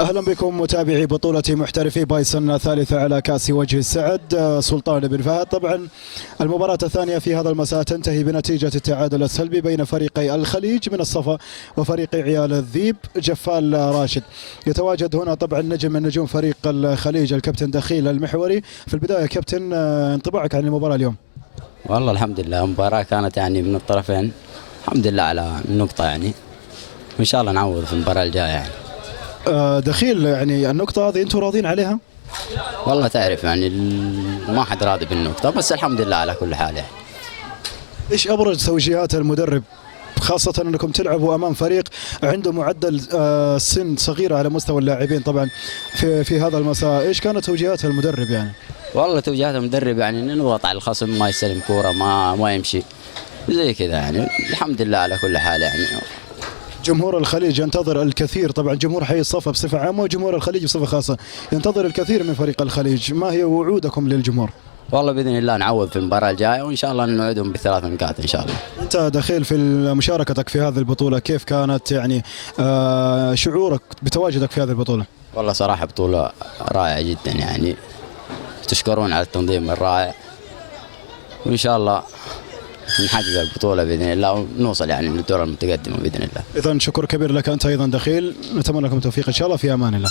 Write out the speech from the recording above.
أهلا بكم متابعي بطولة محترفي بايسون الثالثة على كأس وجه السعد سلطان بن فهد. طبعا المباراة الثانية في هذا المساء تنتهي بنتيجة التعادل السلبي بين فريقي الخليج من الصفا وفريق عيال الذيب جفال راشد. يتواجد هنا طبعا نجم من نجوم فريق الخليج الكابتن دخيل المحوري. في البداية كابتن، انطباعك عن المباراة اليوم؟ والله الحمد لله المباراة كانت يعني من الطرفين الحمد لله على النقطة يعني، وإن شاء الله نعوض في المباراة الجاية يعني. دخيل، يعني النقطة هذه أنتم راضين عليها؟ والله تعرف يعني ما حد راضي بالنقطة، بس الحمد لله على كل حال يعني. إيش أبرز توجيهات المدرب، خاصة أنكم تلعبوا أمام فريق عنده معدل سن صغيرة على مستوى اللاعبين طبعا في هذا المساء؟ إيش كانت توجيهات المدرب يعني؟ والله توجيهات المدرب يعني نضغط على الخصم، ما يستلم كورة، ما يمشي زي كذا يعني. الحمد لله على كل حال يعني. جمهور الخليج ينتظر الكثير، طبعا جمهور حي الصفا بصفة عامة وجمهور الخليج بصفة خاصة ينتظر الكثير من فريق الخليج. ما هي وعودكم للجمهور؟ والله باذن الله نعوض في المباراه الجايه، وان شاء الله نوعدهم بثلاث نقاط ان شاء الله. انت دخيل في مشاركتك في هذه البطوله، كيف كانت يعني شعورك بتواجدك في هذه البطوله؟ والله صراحه بطوله رائعه جدا يعني، تشكرون على التنظيم الرائع، وان شاء الله نحقق البطوله باذن الله ونوصل يعني للدور المتقدمه باذن الله. اذا شكر كبير لك انت ايضا دخيل، نتمنى لكم التوفيق ان شاء الله، في امان الله.